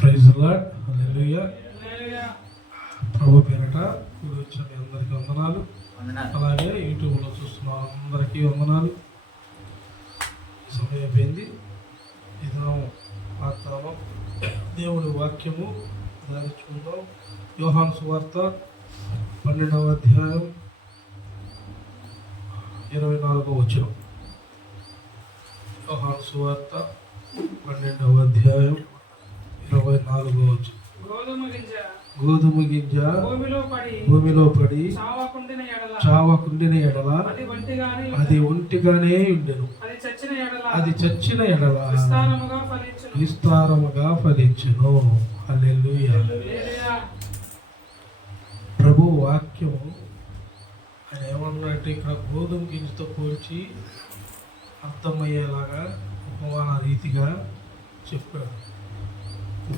Praise lord, హల్లెలూయా. ప్రభు పేరట వచ్చిన మీ అందరికీ వందనాలు. అలాగే యూట్యూబ్లో చూస్తున్న అందరికీ వందనాలు. సమయం అయిపోయింది. ఇదినం వాగ్దానం, దేవుని వాక్యము ధ్యానించుకుందాం. యోహాను సువార్త 12వ అధ్యాయం 24వ వచనం. యోహాను సువార్త 12వ అధ్యాయం 24వ వచనం. గోధుమ గింజ భూమిలో పడి చావకుండిన ఎడల అది ఒంటిగానే ఉండెను, అది చచ్చిన ఎడల విస్తారముగా ఫలించెను. హల్లెలూయా. ప్రభు వాక్యము ఆయన ఏమన్నాడంటే ఇక్కడ గోధుమ గింజతో పోల్చి అర్థమయ్యేలాగా ఉపమాన రీతిగా చెప్పాడు.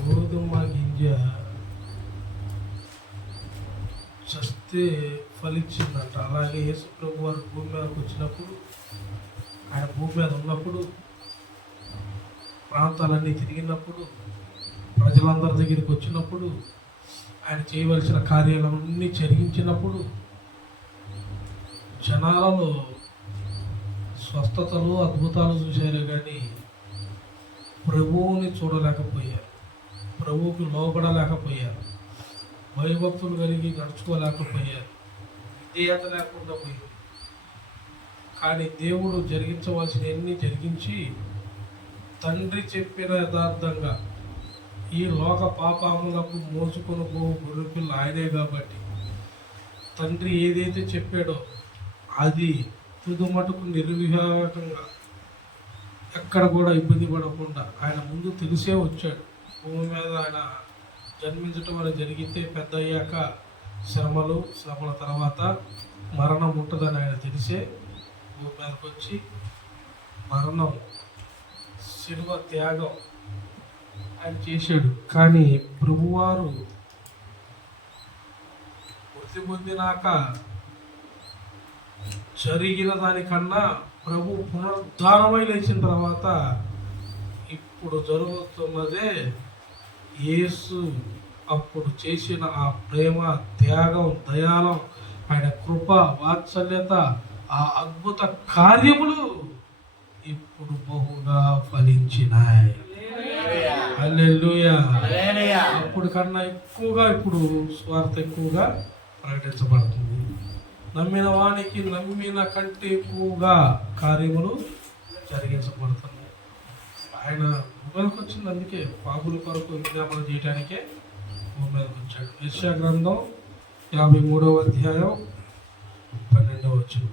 గోధుమ గింజ చస్తే ఫలించిందంట. అలాగే యేసు ప్రభు వారు భూమి మీదకి వచ్చినప్పుడు, ఆయన భూమి మీద ఉన్నప్పుడు, ప్రాంతాలన్నీ తిరిగినప్పుడు, ప్రజలందరి దగ్గరికి వచ్చినప్పుడు, ఆయన చేయవలసిన కార్యాలన్నీ జరిగించినప్పుడు జనాలలో స్వస్థతలు అద్భుతాలు చూశారు, కానీ ప్రభువుని చూడలేకపోయారు, ప్రభువుకి లోబడలేకపోయారు, భయభక్తులు కలిగి నడుచుకోలేకపోయారు, విధేయత లేకుండా పోయింది. కానీ దేవుడు జరిగించవలసినవన్నీ జరిగించి తండ్రి చెప్పిన యథార్థంగా ఈ లోక పాపములకు మోసుకొని పోవు గొర్రెపిల్ల ఆయనే కాబట్టి తండ్రి ఏదైతే చెప్పాడో అది తుదుమటుకు నిర్వివాహకంగా ఎక్కడ కూడా ఇబ్బంది పడకుండా ఆయన ముందు తెలిసే వచ్చాడు. భూమి మీద ఆయన జన్మించటం అనేది జరిగితే పెద్ద అయ్యాక శ్రమల తర్వాత మరణం ఉంటుందని ఆయన తెలిసే భూమి మీదకి వచ్చి మరణం శిలువ త్యాగం ఆయన చేశాడు. కానీ ప్రభువారు మృతి పొందినాక జరిగిన దానికన్నా ప్రభు పునరుద్ధానమై లేచిన తర్వాత ఇప్పుడు జరుగుతున్నదే యేసు అప్పుడు చేసిన ఆ ప్రేమ, త్యాగం, దయాళం, ఆయన కృప, వాత్సల్యత, ఆ అద్భుత కార్యములు ఇప్పుడు బహుగా ఫలించినాయి. హల్లెలూయా. అప్పుడు కన్నా ఎక్కువగా ఇప్పుడు స్వార్థ ఎక్కువగా ప్రకటించబడుతుంది. నమ్మిన వానికి నమ్మిన కంటే ఎక్కువగా కార్యములు జరిగించబడుతున్నాయి. ఆయన భూమికి వచ్చింది, అందుకే పాపుల కొరకు విజ్ఞాపన చేయడానికే భూమి మీదకి వచ్చాడు. యెషయా గ్రంథం 53వ అధ్యాయం 12వ వచనం.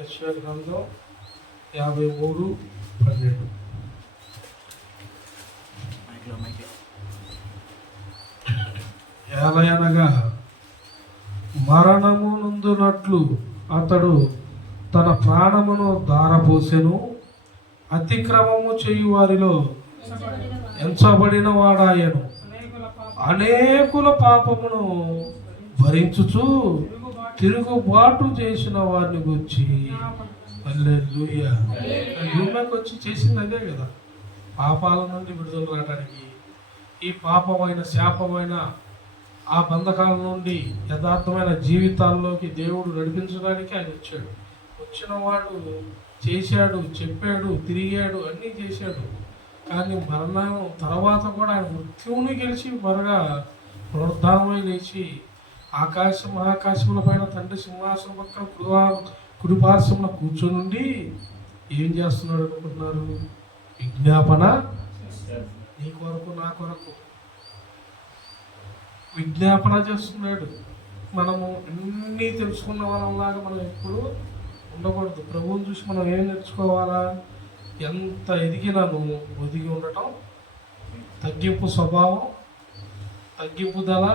యెషయా గ్రంథం 53:12. ఏలయనగా మరణము నందునట్లు అతడు తన ప్రాణమును ధారపోసెను, అతిక్రమము చేయు వారిలో ఎంచబడిన వాడాయను, అనేకుల పాపమును భరించుచు తిరుగుబాటు చేసిన వారిని గురించి. హల్లెలూయా. భూమికి వచ్చి చేసింది అదే కదా, పాపాల నుండి విడుదల రావడానికి, ఈ పాపమైన శాపమైన ఆ బంధకాల నుండి యథార్థమైన జీవితాల్లోకి దేవుడు నడిపించడానికి ఆయన వచ్చాడు. వచ్చిన వాడు చేశాడు, చెప్పాడు, తిరిగాడు, అన్నీ చేశాడు. కానీ మరణం తర్వాత కూడా ఆయన మృత్యువుని గెలిచి మరగా పునరుద్ధానమై లేచి మహాకాశముల పైన తండ్రి సింహాసనం పక్కన కుడిపార్శ్వమున కూర్చొని ఏం చేస్తున్నాడు అనుకుంటున్నారు? విజ్ఞాపన, నీ కొరకు నా కొరకు విజ్ఞాపన చేస్తున్నాడు. మనము అన్నీ తెలుసుకున్న వాళ్ళలాగా మనం ఎప్పుడు ఉండకూడదు. ప్రభువుని చూసి మనం ఏం నేర్చుకోవాలా? ఎంత ఎదిగినాను ఒదిగి ఉండటం, తగ్గింపు స్వభావం, తగ్గింపుదల,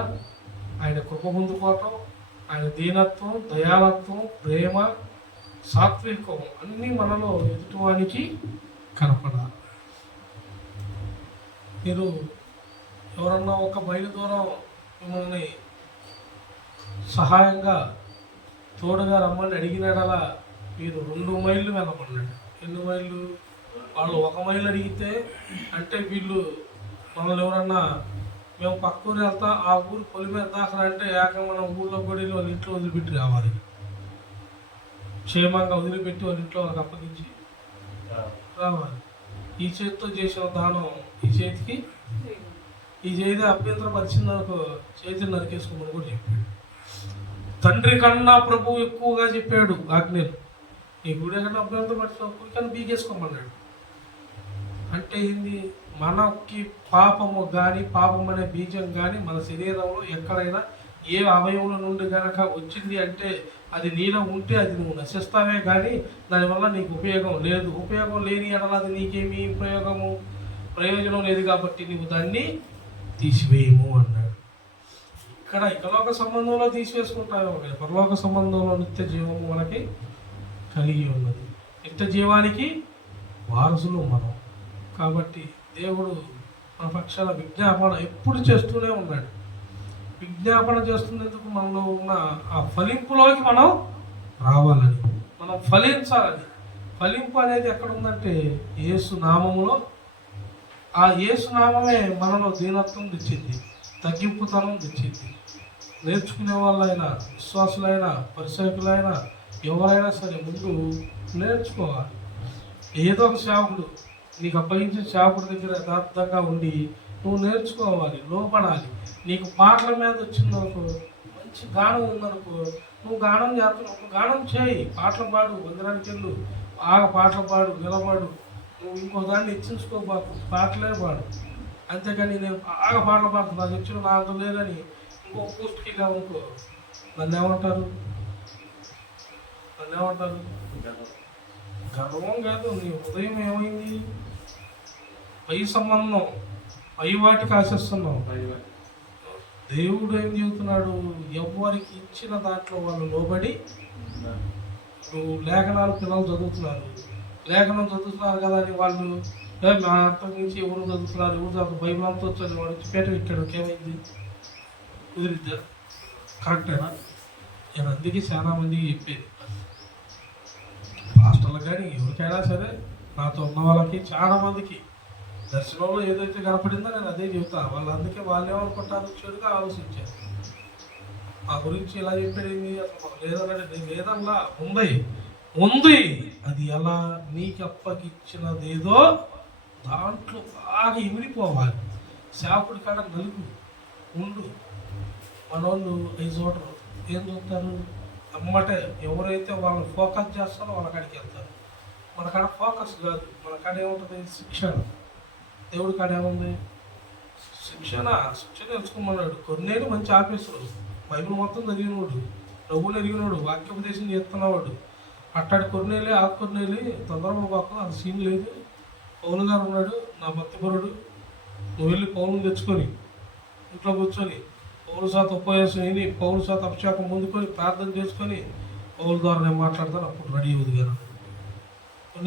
ఆయన కృప పొందుకోవటం, ఆయన దీనత్వం, దయాళత్వం, ప్రేమ, సాత్వికం అన్నీ మనలో ఎదుటివానికి కనపడాలి. మీరు ఎవరన్నా ఒక మైలు దూరం మిమ్మల్ని సహాయంగా తోడుగా రమ్మని అడిగినాడలా మీరు 2 మైళ్ళు వెళ్ళమన్నాడు. ఎన్ని మైళ్ళు? వాళ్ళు 1 మైలు అడిగితే అంటే వీళ్ళు మనల్ని ఎవరన్నా మేము పక్క ఊరు వెళ్తాం, ఆ ఊరు పొలిమేర దాకా అంటే ఏకంగా మనం ఊళ్ళో గొడవలు వాళ్ళ ఇంట్లో వదిలిపెట్టి రావాలి. క్షేమంగా వదిలిపెట్టి వాళ్ళ ఇంట్లో వాళ్ళకి అప్పగించి రావాలి. ఈ చేతితో చేసిన దానం ఈ చేతికి, ఈ చేతి అభ్యంతరం పరిచిందనుకో చేతిని నరికేసుకోమని కూడా చెప్పాడు. తండ్రి కన్నా ప్రభువు ఎక్కువగా చెప్పాడు ఆజ్ఞలు. నీ గుడి కన్నా అభ్యంతరం పరిచిన గుడికన్నా బీగేసుకోమన్నాడు. అంటే ఏంది? మనకి పాపము కానీ, పాపం అనే బీజం కానీ మన శరీరంలో ఎక్కడైనా ఏ అవయవుల నుండి కనుక వచ్చింది అంటే అది నీలో ఉంటే అది నువ్వు నశిస్తావే కానీ దానివల్ల నీకు ఉపయోగం లేదు. ఉపయోగం లేని ఎడల అది నీకేమీ ప్రయోజనం లేదు. కాబట్టి నువ్వు దాన్ని తీసివేయము అన్నాడు. ఇక్కడ ఇకలోక సంబంధంలో తీసివేసుకుంటావు, పరలోక సంబంధంలో నిత్య జీవము మనకి కలిగి ఉన్నది. నిత్య జీవానికి వారసులు మనం. కాబట్టి దేవుడు మన పక్షాల విజ్ఞాపన ఎప్పుడు చేస్తూనే ఉన్నాడు. విజ్ఞాపన చేస్తున్నందుకు మనలో ఉన్న ఆ ఫలింపులోకి మనం రావాలని, మనం ఫలించాలని. ఫలింపు అనేది ఎక్కడ ఉందంటే యేసు నామములో. ఆ యేసు నామమే మనలో దీనత్వం తెచ్చింది, తగ్గింపుతనం తెచ్చింది. నేర్చుకునే వాళ్ళైనా, విశ్వాసులైనా, పరిసయకులైనా, ఎవరైనా సరే ముందు నేర్చుకోవాలి. ఏదో ఒక సేవకుడు నీకు అప్పగించిన సేవకుడి దగ్గర యథార్థంగా ఉండి నువ్వు నేర్చుకోవాలి, లోపడాలి. నీకు పాటల మీద వచ్చిందనుకో, మంచి గానం ఉందనుకో, నువ్వు గానం చేస్తున్నావు, గానం చేయి, పాటలు పాడు, మందిరానికి వెళ్ళు, బాగా పాటలు పాడు, నిలబడు. నువ్వు ఇంకో దాన్ని హెచ్చించుకోబాకు, పాటలే పాడు. అంతేకాని నేను బాగా పాటలు పాడుతున్నా, నాకు ఇచ్చిన నాకు లేదని ఇంకో పోస్ట్కి అనుకో, నన్ను ఏమంటారు? గర్వం కాదు, నీ హృదయం ఏమైంది? పై సంబంధం, పై వాటికి ఆశిస్తున్నావు. దేవుడు ఏం చెబుతున్నాడు? ఎవరికి ఇచ్చిన దాంట్లో వాళ్ళు లోబడి. నువ్వు లేఖనాలు పిల్లలు చదువుతున్నారు, లేఖనం చదువుతున్నారు కదా అని వాళ్ళు మా అంతకు నుంచి ఎవరు చదువుతున్నారు, ఎవరు చదువు బైబిల్ అంతా వచ్చి వాడు పేట పెట్టాడు, ఏమైంది? కుదిరిద్దా? కరెక్టేనా? నేను అందుకే చాలా మందికి చెప్పేది, హాస్టల్లో కానీ ఎవరికైనా సరే, నాతో ఉన్న వాళ్ళకి చాలా మందికి దర్శనంలో ఏదైతే కనపడిందో నేను అదే చెబుతాను. వాళ్ళు అందుకే వాళ్ళు ఏమనుకుంటారు, చెడుగా ఆలోచించారు. మా గురించి ఇలా చెప్పేది అసలు లేదనంటే లేదల్లా ఉంది. అది ఎలా? నీకు అప్పగిచ్చినదేదో దాంట్లో బాగా ఇమిడిపోవాలి. సేవకుడి కాడ నలుగు ఉండు. మనోళ్ళు 5 చోటలు ఏం చూస్తారు? అమ్మటే ఎవరైతే వాళ్ళని ఫోకస్ చేస్తారో వాళ్ళ కాడికి వెళ్తారు. మన కాడ ఫోకస్ కాదు, మన కాడ ఏముంటుంది? శిక్షణ. దేవుడి కాడ ఏముంది? శిక్షణ తెలుసుకోమన్నాడు. కొన్నేళ్ళు మంచి ఆఫీసులు, బైబిల్ మొత్తం చదివినవాడు, ప్రభువులు ఎరిగినవాడు, వాక్యోపదేశం చేస్తున్నవాడు. అట్టాడు కొన్నేళ్ళే ఆకుకొన్నేళ్ళి తొందరగా పాపం అది సీన్ లేదు. పౌలు గారు ఉన్నాడు, నా భక్తిపరుడు. నువ్వు వెళ్ళి పౌలను తెచ్చుకొని ఇంట్లో కూర్చొని పౌరు శాతం ఉపయోగం విని, పౌరు శాతం అభిషేకం ముందుకొని ప్రార్థన చేసుకొని పౌరు ద్వారా నేను మాట్లాడతాను, అప్పుడు రెడీ అవుతుంది గారు.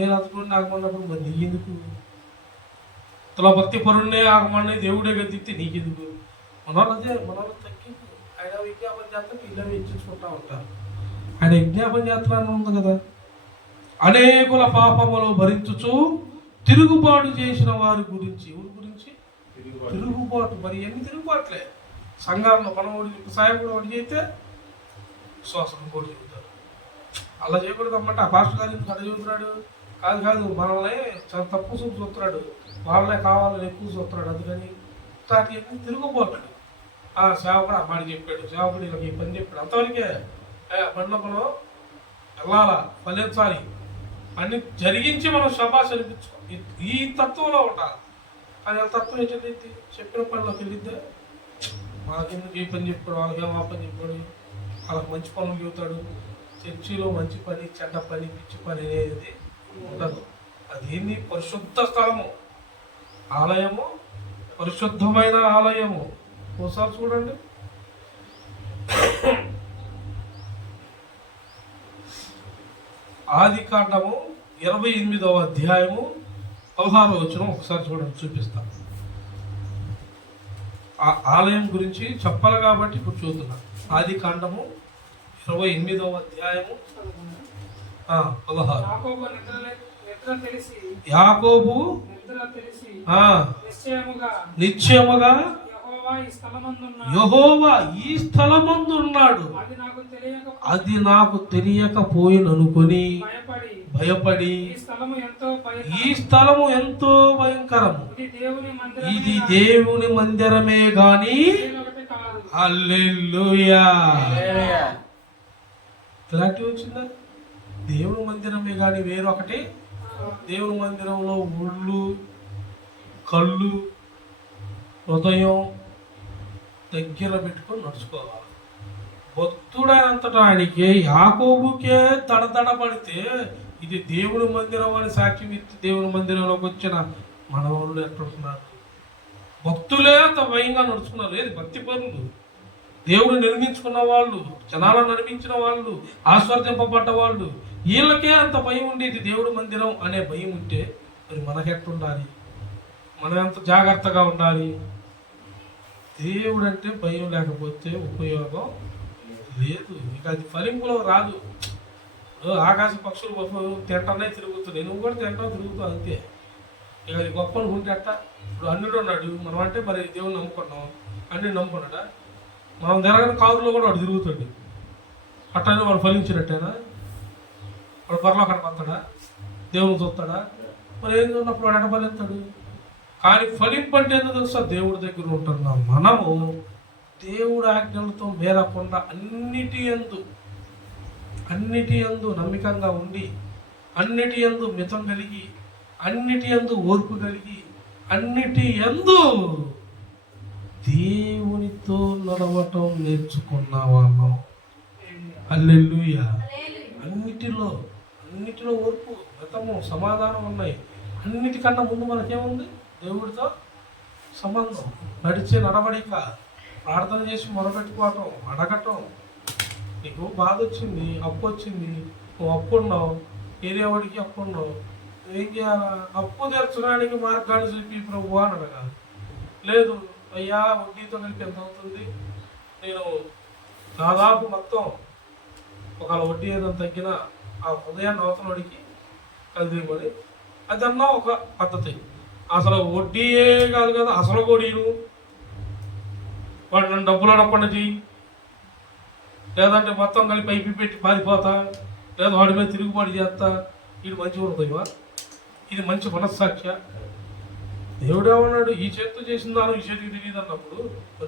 నేను అతను ఆగమన్నప్పుడు మరి నీకెందుకు? తల భక్తి పరుణ్ణే ఆగమని దేవుడే గదిస్తే నీకెందుకు? మనోళ్ళదే మనోళ్ళు తగ్గింది. ఆయన విజ్ఞాపన చేస్తాను, ఇలా ఇచ్చించుకుంటా ఉంటారు. ఆయన విజ్ఞాపన చేస్తానని ఉంది కదా. అనేకుల పాపములు భరించుచు తిరుగుబాటు చేసిన వారి గురించి. ఎవరి గురించి? తిరుగుబాటు. మరి ఎన్ని తిరుగుబాట్లే సంఘాల్లో. మనం సాయం కూడా ఒకటి చేస్తే విశ్వాసం కూడా చెబుతారు. అలా చేయకూడదు అన్నమాట. ఆ పాస్టర్ గారి కథ చెబుతున్నాడు కాదు, మనల్ని చాలా తక్కువ చూపు చూస్తున్నాడు, వాళ్ళే కావాలని ఎక్కువ చూస్తున్నాడు. అందుకని ఇట్లాంటి తిరుగుబాట్లు. ఆ సేవకుడు ఆ మాట చెప్పాడు, సేవకుడు ఇలా ఈ పని చెప్పాడు, అంతవరకే. మండపంలో వెళ్ళాలా, ఫలించాలి, అన్ని జరిగించి మనం శబాష్ అనిపించుకో. ఈ తత్వంలో ఉండాలి. కానీ ఆ తత్వం ఏంటంటే చెప్పిన పనిలోకి వెళ్ళిద్దే. మాకెందుకు ఈ పని చెప్పాడు, వాళ్ళకి ఏమో ఆ పని చెప్పాడు, వాళ్ళకి మంచి పనులు చెబుతాడు. చర్చిలో మంచి పని, చెడ్డ పని, పిచ్చి పని అనేది ఉండదు. అదేంది? పరిశుద్ధ స్థలము, ఆలయము, పరిశుద్ధమైన ఆలయము. ఒకసారి చూడండి, ఆదికాండము 28వ అధ్యాయము 16వ వచనం ఒకసారి చూడండి, చూపిస్తాను. ఆ ఆలయం గురించి చెప్పాలి కాబట్టి ఇప్పుడు చూస్తున్నాను. ఆదికాండము 28వ అధ్యాయము 16. నిద్ర తెలిసి యాకోబు ఆ నిశ్చయముగా యెహోవా ఈ స్థలమందు ఉన్నాడు, అది నాకు తెలియకపోయిననుకొని భయపడి ఈ స్థలము ఎంతో భయంకరము, ఇది దేవుని మందిరమే గాని. హల్లెలూయా. క్లారిటీ వచ్చిందా? దేవుని మందిరమే గాని వేరొకటి. దేవుని మందిరంలో ఒళ్ళు, కళ్ళు, హృదయం దగ్గర పెట్టుకొని నడుచుకోవాలి. భక్తుడైనంతటా ఆయనకి యాకోబుకే దడదడ పడితే ఇది దేవుని మందిరం అని సాక్ష్యం ఇచ్చి దేవుని మందిరంలోకి వచ్చిన మన వాళ్ళు ఎట్లుంటున్నారు? భక్తులే అంత భయంగా నడుచుకున్నారు. లేదు, భక్తి పరులు, దేవుడు నిర్మించుకున్న వాళ్ళు, జనాలను నడిపించిన వాళ్ళు, ఆస్వర్దింపబడ్డ వాళ్ళు, వీళ్ళకే అంత భయం ఉండేది. దేవుడు మందిరం అనే భయం ఉంటే మరి మనకెట్టుండాలి? మనం ఎంత జాగ్రత్తగా ఉండాలి? దేవుడు అంటే భయం లేకపోతే ఉపయోగం లేదు. ఇక అది ఫలింపులో రాదు. ఆకాశ పక్షులు తింటనే తిరుగుతున్నాయి, నువ్వు కూడా తింటావు తిరుగుతావు అంతే. ఇక అది గొప్ప అనుకుంటే అట్ట. ఇప్పుడు అన్నుడు ఉన్నాడు, మనం అంటే మరి దేవుని నమ్ముకున్నాం, అన్ని నమ్ముకున్నాడా? మనం తిరగని కారులో కూడా వాడు తిరుగుతాడు. అట్టని వాడు ఫలించినట్టేనా? వాడు పరలోకానికి వస్తాడా? దేవుని చూస్తాడా? మరి ఏం చూసినప్పుడు వాడు ఎట ఫలిస్తాడు? కానీ ఫలింపు అంటే ఏంటో తెలుసా? దేవుడి దగ్గర ఉంటున్నాం మనము. దేవుడు ఆజ్ఞలతో మేరకుండా అన్నిటి యందు నమ్మకంగా ఉండి, అన్నిటి యందు మితం కలిగి, అన్నిటి యందు ఓర్పు కలిగి, అన్నిటి యందు దేవునితో నడవటం నేర్చుకున్న వాళ్ళం. హల్లెలూయా. అన్నిటిలో ఓర్పు, మితము, సమాధానం ఉన్నాయి. అన్నిటికన్నా ముందు మనకేముంది? దేవుడితో సంబంధం, నడిచే నడవడిక, ప్రార్థన చేసి మొదలుపెట్టుకోవటం, అడగటం. నీకు బాధ వచ్చింది, అప్పు వచ్చింది, నువ్వు అప్పు ఉన్నావు, ఏరియావాడికి అప్పు ఉన్నావు, ఏం చేయాలా? అప్పు తీర్చడానికి మార్గాన్ని చూపి ప్రభువా అని అడగాలి. లేదు, అయ్యా వడ్డీతో కలిపి ఎంత అవుతుంది? నేను దాదాపు మొత్తం ఒకవేళ వడ్డీ ఏదైనా తగ్గినా ఆ ఉదయాన్ని అవతలడికి కలిపి అదన్నా ఒక పద్ధతి. అసలు వడ్డీయే కాదు కదా, అసలు కొడీను వాడు నన్ను డబ్బులు అడపండి, లేదంటే మొత్తం కలిపి అయిపోయి పెట్టి పారిపోతా, లేదా వాడి మీద తిరుగుబాటు చేస్తా. ఇది మంచి హృదయమా? ఇది మంచి మనస్సాక్షి? దేవుడేమన్నాడు? ఈ చేతితో చేసిన దానం ఈ చేతికి తెలియదు అన్నప్పుడు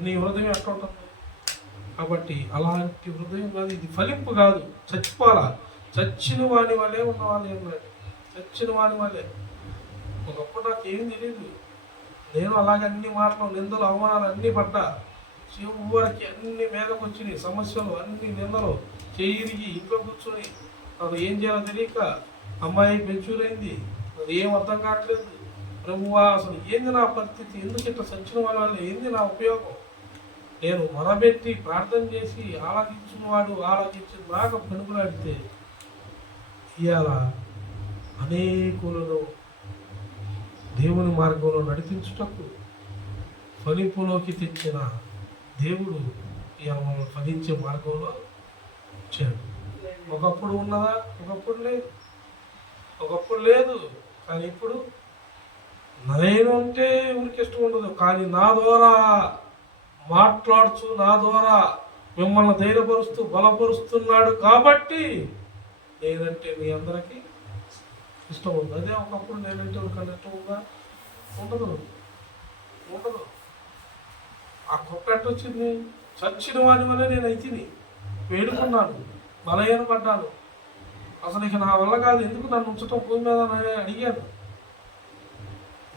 నీ హృదయం ఎట్లా ఉంటుంది? కాబట్టి అలాంటి హృదయం కాదు, ఇది ఫలింపు కాదు. చచ్చిపోవాలా, చచ్చిన వాని వాళ్ళే ఉన్నవాళ్ళు ఏమన్నాడు? చచ్చిన వాని వాళ్ళే. ఒకప్పుడు నాకు ఏం తెలియదు, నేను అలాగే అన్ని మాటలు, నిందలు, అవమానాలు అన్నీ పడ్డా. చివరికి అన్ని మీదకు వచ్చినాయి సమస్యలు, అన్ని నిందలు, చేయిరిగి ఇంట్లో కూర్చొని నాకు ఏం చేయాలో తెలియక అమ్మాయి పెంచులైంది. అది ఏం అర్థం కావట్లేదు. ప్రభువా, అసలు ఏంది నా పరిస్థితి? ఎందుకు ఇట్లా సచ్చిన వాళ్ళ ఏంది నా ఉపయోగం? నేను మొరబెట్టి ప్రార్థన చేసి ఆలోచించిన వాడు ఆలోచించిన దాకా పెనుగులాడితే ఇవాళ అనేకులను దేవుని మార్గంలో నడిపించుటకు ఫలింపులోకి తెచ్చిన దేవుడు ఇవాళ మమ్మల్ని ఫలించే మార్గంలో వచ్చాడు. ఒకప్పుడు ఉన్నదా? ఒకప్పుడు లేదు. కానీ ఇప్పుడు నేను అంటే ఊరికి ఇష్టం ఉండదు, కానీ నా ద్వారా మాట్లాడుచు, నా ద్వారా మిమ్మల్ని ధైర్యపరుస్తూ బలపరుస్తున్నాడు కాబట్టి నేనంటే మీ అందరికీ ఇష్టం ఉంది. అదే ఒకప్పుడు నేనంటే ఒకరికన్నా ఇష్టం ఉందా? ఉండదు. ఆ కుక్క ఎట్టొచ్చింది? చచ్చిన వాని వల్ల నేను అయితిని, వేడుకున్నాను, బలహీన పడ్డాను. అసలు ఇక నా వల్ల కాదు, ఎందుకు నన్ను ఉంచటం భూమి మీద అని అడిగాను.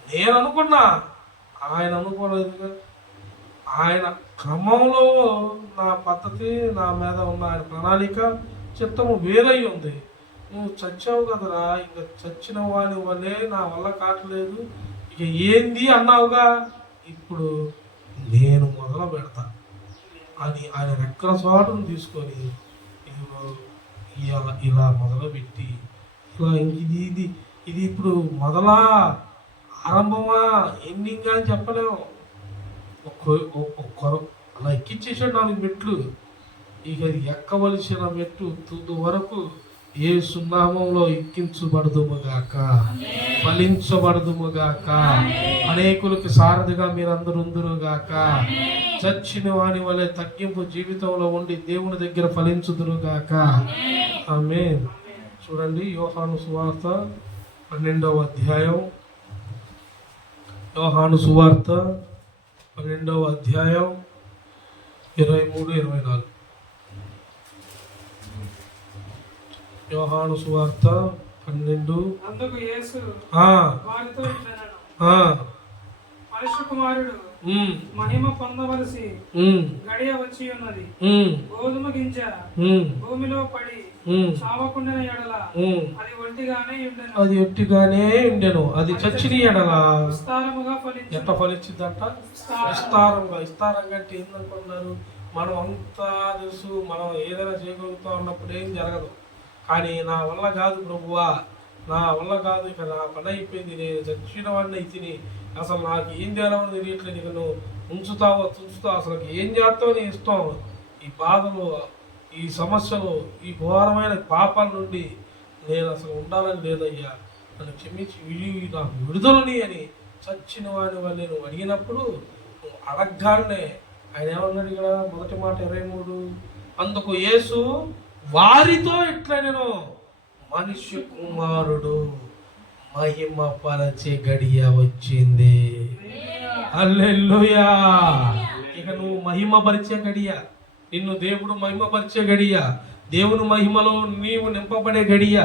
నేను అనుకున్నా, ఆయన అనుకోలేదు. ఆయన క్రమంలో నా పద్ధతి, నా మీద ఉన్న ఆయన ప్రణాళిక, చిత్తము వేరై ఉంది. నువ్వు చచ్చావు కదరా, ఇంకా చచ్చిన వాని వల్లే నా వల్ల కావట్లేదు, ఇక ఏంది అన్నావుగా, ఇప్పుడు నేను మొదలు పెడతా అని ఆయన రెక్కల చోటును తీసుకొని ఇలా మొదలుపెట్టి ఇలా ఇది ఇప్పుడు మొదలా, ఆరంభమా, ఎండింగ్ అని చెప్పలేము. ఒక్కరు అలా ఎక్కించేసాడు 4 మెట్లు. ఇక ఎక్కవలసిన మెట్టు తుది వరకు యేసు నామములో ఎక్కించబడదుముగాక, ఫలించబడదుముగాక, అనేకులకు సారథిగా మీరందరూ ఉందురుగాక, చచ్చిన వాని వలె తగ్గింపు జీవితంలో ఉండి దేవుని దగ్గర ఫలించుదురుగాక. ఆమేన్. చూడండి, యోహాను సువార్త 12వ అధ్యాయం, యోహాను సువార్త 12వ అధ్యాయం 23-24. యోహాను సువార్త 12. అందుకు యేసు వారితో ఇట్లనెను, మనుష్య కుమారుడు మహిమ పొందవలసి గడియ వచ్చి ఉన్నది. గోధుమ గింజ భూమిలో పడి చావకుండిన ఎడల అది ఒట్టిగానే ఉండెను, అది చచ్చిన ఎడల విస్తారముగా ఫలించు. ఎట్లా ఫలించిందంట? విస్తారంగా అంటే ఏందనుకున్నారు? మనం అంతా తెలుసు, మనం ఏదైనా చేయగలుగుతా ఉన్నప్పుడు ఏం జరగదు. కానీ నా వల్ల కాదు ప్రభువా, నా వల్ల కాదు, ఇక నా పని అయిపోయింది, నేను చచ్చిన వాడిని తిని అసలు నాకు ఏం చేయాలని తెలియట్లేదు, ఇక నువ్వు ఉంచుతావో తుంచుతావు, అసలు ఏం చేస్తావో నీ ఇష్టం, ఈ బాధలు, ఈ సమస్యలు, ఈ ఘోరమైన పాపాల నుండి నేను అసలు ఉండాలని లేదయ్యా, నన్ను క్షమించి నాకు విడుదలని అని చచ్చిన వాడిని వాళ్ళు నేను అడిగినప్పుడు నువ్వు అడగ్గానే ఆయన ఏమన్నాడు ఇక్కడ? మొదటి మాట 23. అందుకు యేసు వారితో ఇట్లా, నేను మనుష్య కుమారుడు మహిమ పరచే గడియ వచ్చింది. హల్లెలూయా. ఇక నువ్వు మహిమపరిచే గడియ, నిన్ను దేవుడు మహిమపరిచే గడియ, దేవుని మహిమలో నీవు నింపబడే గడియ,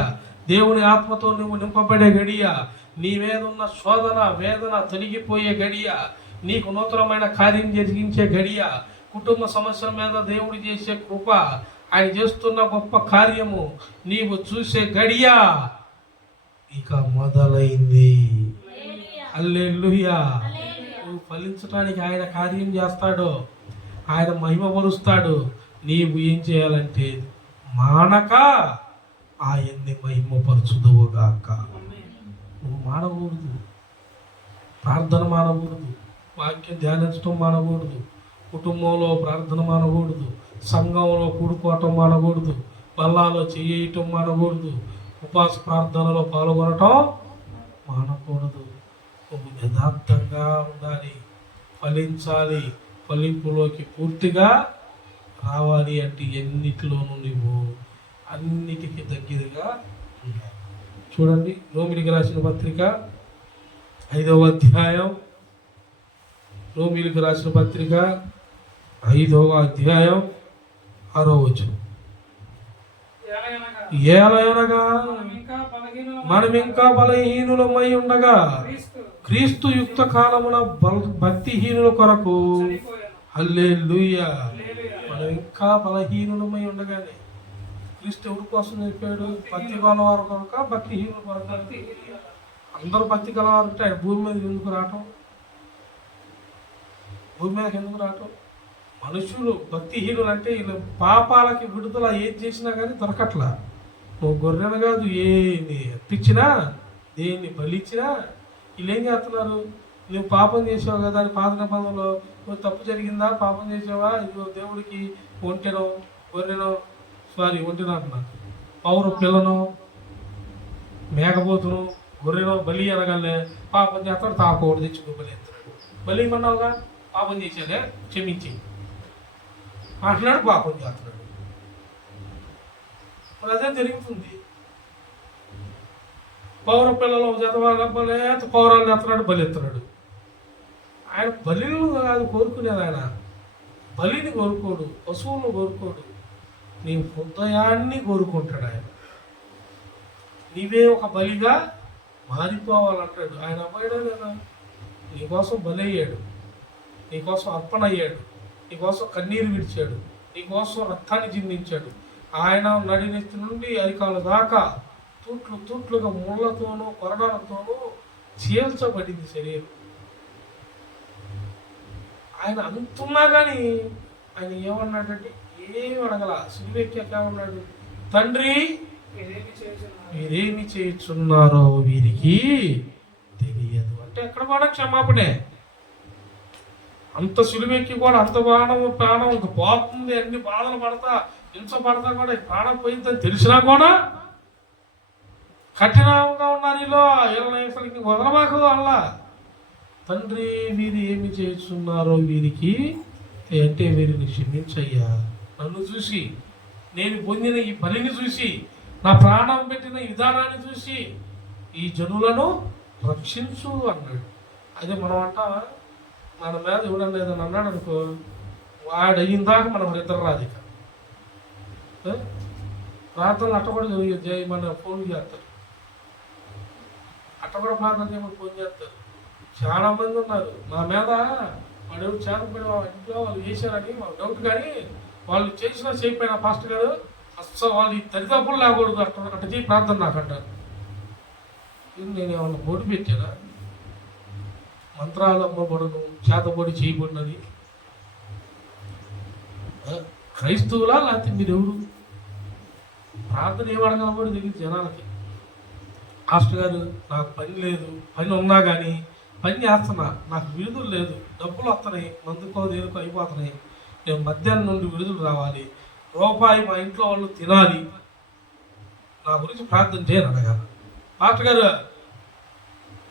దేవుని ఆత్మతో నువ్వు నింపబడే గడియ, నీ మీద ఉన్న శోధన వేదన తొలగిపోయే గడియ, నీకు నూతనమైన కార్యం జరిగించే గడియ, కుటుంబ సమస్యల మీద దేవుడు చేసే కృప, ఆయన చేస్తున్న గొప్ప కార్యము నీవు చూసే గడియ ఇక మొదలైంది. హల్లెలూయా. నువ్వు ఫలించడానికి ఆయన కార్యం చేస్తాడు, ఆయన మహిమపరుస్తాడు. నీవు ఏం చేయాలంటే మానక ఆయన్ని మహిమపరచుదువుగాక. నువ్వు మానకూడదు, ప్రార్థన మానకూడదు, వాక్యం ధ్యానించడం మానకూడదు, కుటుంబంలో ప్రార్థన మానకూడదు, సంఘంలో కూడుకోవటం మానకూడదు, బల్లాలో చేయటం మానకూడదు, ఉపవాస ప్రార్థనలో పాల్గొనటం మానకూడదు. నువ్వు యథార్థంగా ఉండాలి, ఫలించాలి, ఫలింపులోకి పూర్తిగా రావాలి అంటే ఎన్నిటిలోనూ నువ్వు అన్నిటికీ దగ్గరగా ఉండాలి. చూడండి, రోమిలికి రాసిన పత్రిక 5వ అధ్యాయం, రోమిలికి రాసిన పత్రిక 5వ అధ్యాయం 6వ వచనం. ఏలయనగా మనం ఇంకా బలహీనులమై ఉండగా క్రీస్తు యుక్త కాలమున భక్తిహీనుల కొరకు, హల్లెలూయా, మనం ఇంకా బలహీనులమై ఉండగానే క్రీస్తు ఎవరి కోసం చెప్పాడు? భక్తి గలవారు కనుక, భక్తిహీనుల కొరకు. అందరూ భక్తి గలవారు ఉంటే ఆయన భూమి మీద ఎందుకు రావటం? భూమి మీదకి ఎందుకు రావటం? మనుషులు భక్తిహీనులు అంటే వీళ్ళు పాపాలకి విడుదల ఏది చేసినా కానీ దొరకట్లా. నువ్వు గొర్రెను కాదు, ఏమి అర్పించినా, దేన్ని బలిచ్చినా వీళ్ళు ఏం చేస్తున్నారు? నువ్వు పాపం చేసావు కదా అని పాత నిబంధనలో, నువ్వు తప్పు జరిగిందా, పాపం చేసావా, ఇదిగో దేవుడికి ఒంటెనో గొర్రెనో, ఒంటెనో అంటున్నా, పౌరు పిల్లను, మేకపోతును, గొర్రెనో బలి అనగానే పాపం చేస్తాడు, తాకోడు తెచ్చుకో బలి ఎత్తున్నాడు. బలి ఇమ్మన్నావుగా, పాపం చేసేదే క్షమించి అంటున్నాడు, పాపం చేస్తున్నాడు. మరి అదే జరుగుతుంది. పౌర పిల్లలు పౌరాలను ఎత్తున్నాడు, బలి ఎత్తున్నాడు. ఆయన బలిని కాదు కోరుకునేది, ఆయన బలిని కోరుకోడు, పశువులను కోరుకోడు, నీ హృదయాన్ని కోరుకుంటాడు. ఆయన నీవే ఒక బలిగా మారిపోవాలంటాడు. ఆయన అమ్మాయిడా లేదా? నీకోసం బలి అయ్యాడు, నీకోసం అర్పణ అయ్యాడు, నీకోసం కన్నీరు విడిచాడు, నీకోసం రక్తాన్ని చిందించాడు. ఆయన నడినెత్తి నుండి అరికాల దాకా తూట్లు తూట్లుగా ముళ్ళతోనూ కొరడాలతోనూ చీల్చబడింది శరీరం. ఆయన అంటున్నా కానీ ఆయన ఏమన్నాడంటే, ఏమి అడగల, సిలువెక్కాక ఏమన్నాడు? తండ్రి, మీరేమి చేస్తున్నారో వీరికి తెలియదు అంటే ఎక్కడ కూడా క్షమాపణే. అంత సిలువెక్కి కూడా అంత ప్రాణం ఇంక పోతుంది, అన్ని బాధలు పడతా హింస పడతా కూడా ప్రాణం పోయిందని తెలిసినా కూడా కఠినంగా ఉన్నారు వీళ్ళు అసలు వదలమాకు అలా. తండ్రి వీరు ఏమి చేస్తున్నారో వీరికి అంటే వీరిని క్షమించయ్యా. నన్ను చూసి, నేను పొందిన ఈ బలిని చూసి, నా ప్రాణం పెట్టిన విధానాన్ని చూసి ఈ జనులను రక్షించు అన్నాడు. అదే మనం అంటావా, మన మీద ఇవ్వడం లేదని అన్నాడు అనుకో, వాడు అయ్యిందాక మనం నిద్ర రాదు. ఇక ప్రార్థనలు అట్ట కూడా చేయమని ఫోన్ చేస్తారు, అట్ట కూడా ప్రార్థన చేయమని ఫోన్ చేస్తారు. చాలా మంది ఉన్నారు నా మీద, వాడు ఎవరు చేతపడి ఇంట్లో వాళ్ళు చేశారని వాళ్ళ డౌట్. కానీ వాళ్ళు చేసినా చేయకపోయినా పాస్టర్ గారు అస్సలు వాళ్ళు ఈ తల్లిదండ్రులు లేకూడదు అట్ట చేయి ప్రార్థన నాకంటారు. నేను ఏమన్నా పోటీ పెట్టానా? మంత్రాలు అమ్మబడను, చేతబడి చేయబడినది క్రైస్తవులా లేకపోతే మీరెవరు? ప్రార్థన ఏమడగలబడి తెలియదు జనాలకి. మాస్టర్ గారు నాకు పని లేదు, పని ఉన్నా కానీ పని చేస్తున్నా, నాకు విడుదల లేదు, డబ్బులు వస్తున్నాయి, మందుకో దేనికో అయిపోతున్నాయి, నేను మధ్యాహ్నం నుండి విడుదల రావాలి, రూపాయి మా ఇంట్లో వాళ్ళు తినాలి, నా గురించి ప్రార్థన చేయని అడగాలి. మాస్టర్ గారు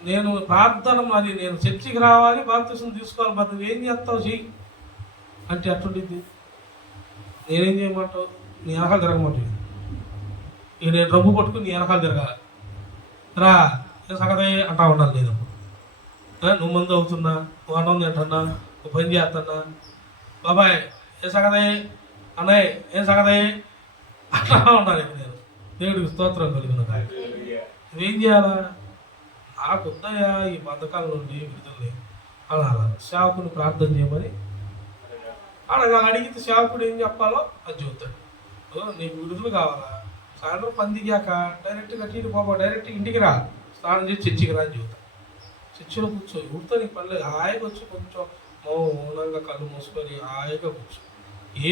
నేను ప్రార్థన మరి నేను చర్చికి రావాలి, బాప్తిసం తీసుకోవాలి, మరి నువ్వు ఏం చేస్తావు చెయ్యి అంటే అట్టుండిద్ది. నేనేం చేయమంటావు? నీ వెనకాల తిరగమంటావు. ఇక నేను డబ్బు పట్టుకుని నీ వెనకాల తిరగాలి. రా ఏ సంగతి అంటా ఉండాలి. నేను నువ్వు మందు అవుతున్నా, నువ్వు అన్నం తింటున్నా, నువ్వు పని చేస్తున్నా, బాబాయ్ ఏ సంగతి, అన్నయ్య ఏం సంగతి అట్లా ఉండాలి. నేను దేవుడికి స్తోత్రం కలిగిన నువ్వేం చేయాలా? నాకు వద్దయా ఈ బద్ధకాల నుండి విడుదల అలా సేవకుని ప్రార్థన చేయమని అడగాలి. అడిగితే సేవకుడు ఏం చెప్పాలో అది చెబుతాడు. నీకు విడుదల కావాలా? సాయంత్రం పందిగాక డైరెక్ట్గా టీటి పోబా, డైరెక్ట్ ఇంటికి రా, స్నానం చేసి చర్చికి రా అని చెబుతాడు. చర్చిలో కూర్చో, ఊరితో నీకు పని లేదు, హాయిగా వచ్చి కొంచెం మౌనంగా కళ్ళు మూసుకొని హాయిగా కూర్చో.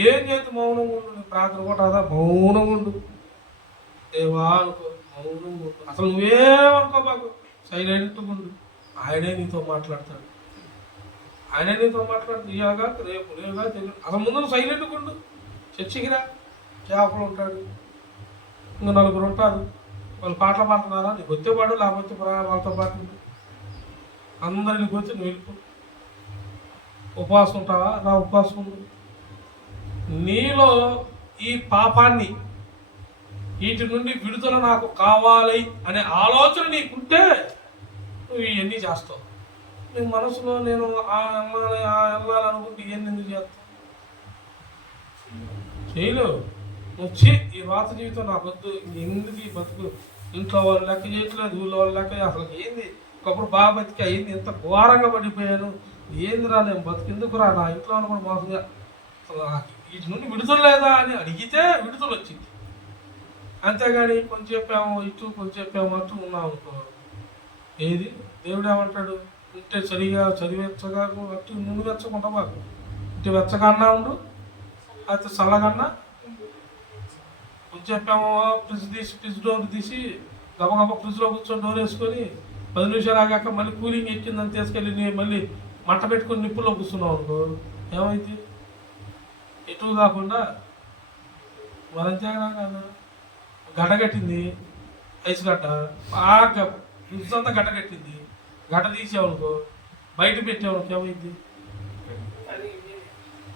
ఏం చేతి మౌనంగా ఉండు, నీ ప్రార్థన కూడా అదా మౌనంగా ఉండు. దేవా అనుకో, మౌనంగా ఉండు, అసలు నువ్వేమనుకో మాకు, సైలెంట్గా ఉండు. ఆయనే నీతో మాట్లాడతాడు, ఆయనే నీతో మాట్లాడుతూ ఇలాగా రేపు రేగా తెలియదు. అసలు ముందు సైలెంట్గా ఉండు. చర్చికి రా, చేపలు ఉంటాడు, ఇంకా నలుగురు ఉంటారు, వాళ్ళు పాటలు పాడుతున్నారా, నీకు వచ్చే పాడు, లేకపోతే వాళ్ళతో పాటు అందరిని వచ్చి నువ్వు వెళ్ళిపో. ఉపవాసం ఉంటావా? నా ఉపవాసం ఉండు. నీలో ఈ పాపాన్ని, వీటి నుండి విడుదల నాకు కావాలి అనే ఆలోచన నీకుంటే నువ్వు ఇవన్నీ చేస్తావు. నీ మనసులో నేను వెళ్ళాలనుకుంటే ఇవన్నీ ఎందుకు చేస్తావు? చేయలేవు. వచ్చి ఈ రాత జీవితం నాకు వద్దు, ఎందుకు ఈ బతుకు, ఇంట్లో వాళ్ళు లెక్క చేయట్లేదు, ఊళ్ళో వాళ్ళు లెక్క, అసలు ఏంది ఒకప్పుడు బాగా బతికి అయింది, ఎంత ఘోరంగా పడిపోయాను, ఏందిరా నేను బతుకు ఎందుకురా, నా ఇంట్లో వాళ్ళు కూడా మోసంగా, అసలు వీటి నుండి విడుదల లేదా అని అడిగితే విడుదల వచ్చింది. అంతేగాని కొంచెం చెప్పాము ఇటు, కొంచెం చెప్పాము అటు ఉన్నాం అనుకో, ఏది దేవుడు ఏమంటాడు అంటే సరిగా చదివెచ్చగా అటు నువ్వు వెచ్చకుండా మాకు ఇటు వెచ్చకన్నా ఉండు, అయితే చల్లగన్నా. కొంచెం చెప్పాము ఫ్రిడ్జ్ డోర్ తీసి గబగబ ఫ్రిడ్జ్లో కూర్చొని డోర్ వేసుకొని 10 నిమిషాలు ఆగాక మళ్ళీ కూలింగ్ ఎక్కిందని తీసుకెళ్ళి మళ్ళీ మంట పెట్టుకొని నిప్పుల్లో కూర్చున్నావు అనుకో, ఏమైంది? ఎటు కాకుండా మరంతే కదా. గడ్డ కట్టింది, ఐస్ గడ్డ బాగా ఫ్రిడ్జ్ అంతా గడ్డ కట్టింది, గడ్డ తీసావనుకో, బయట పెట్టావనుకో ఏమైంది?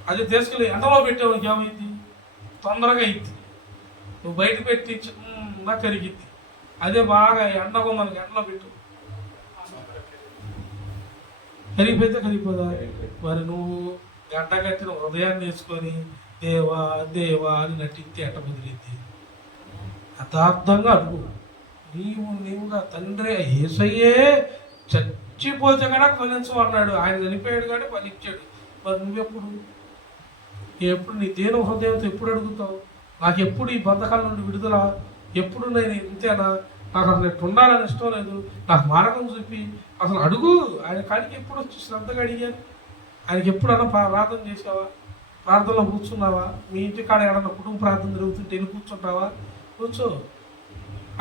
అది తీసుకెళ్ళి ఎండలో పెట్టావనుకో ఏమైంది? తొందరగా అయింది. నువ్వు బయట పెట్టి నాకు కరిగిద్ది. అదే బాగా ఎండగా మనకి ఎండలో పెట్టు, కరిగిపోతే కరిగిపోదా? మరి నువ్వు గడ్డ కట్టిన హృదయాన్ని వేసుకొని దేవా దేవా అని నటించి ఎట్ట కుదిరింది? యథార్థంగా అడుగు. నీవుగా తండ్రి యేసయ్యే చచ్చిపోతే కూడా ఫలించమన్నాడు. ఆయన చనిపోయాడు కానీ ఫలించాడు. మరి నువ్వెప్పుడు నీ దేని హృదయంతో ఎప్పుడు అడుగుతావు? నాకు ఎప్పుడు ఈ బంధకాల నుండి విడుదల, ఎప్పుడు నేను ఇంతేనా, నాకు అసలు ఎట్టు ఉండాలని ఇష్టం లేదు, నాకు మార్గం చూపి అసలు అడుగు. ఆయన కాడికి ఎప్పుడు వచ్చి శ్రద్ధగా అడిగాను? ఆయనకి ఎప్పుడన్నా ప్రార్థన చేసావా? ప్రార్థనలో కూర్చున్నావా? మీ ఇంటి కాడ ఏడన్నా కుటుంబ ప్రార్థన జరుగుతుంటే వెళ్ళి కూర్చుంటావా? కూర్చో.